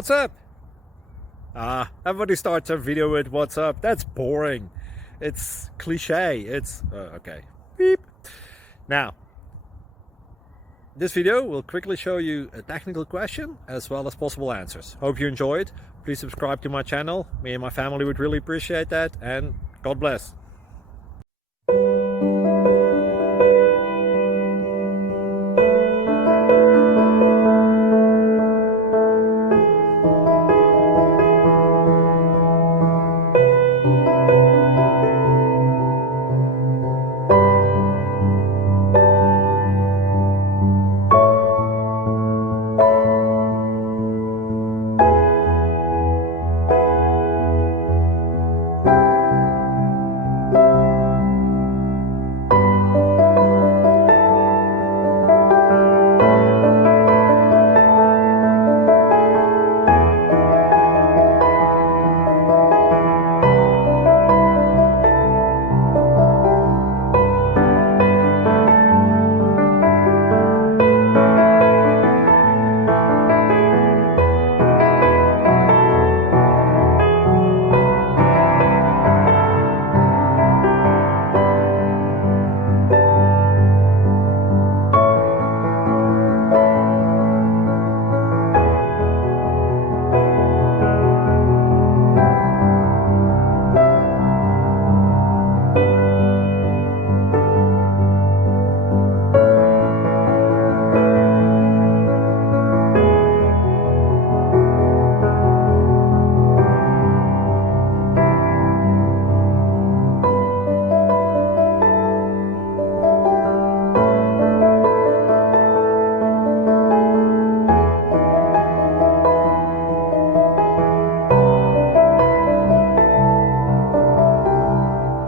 What's up? Everybody starts their video with what's up. That's boring. It's cliche. It's okay. Beep. Now, this video will quickly show you a technical question as well as possible answers. Hope you enjoyed. Please subscribe to my channel. Me and my family would really appreciate that, and God bless.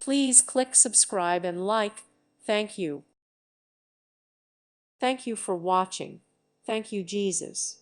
Please click subscribe and like. Thank you. Thank you for watching. Thank you, Jesus.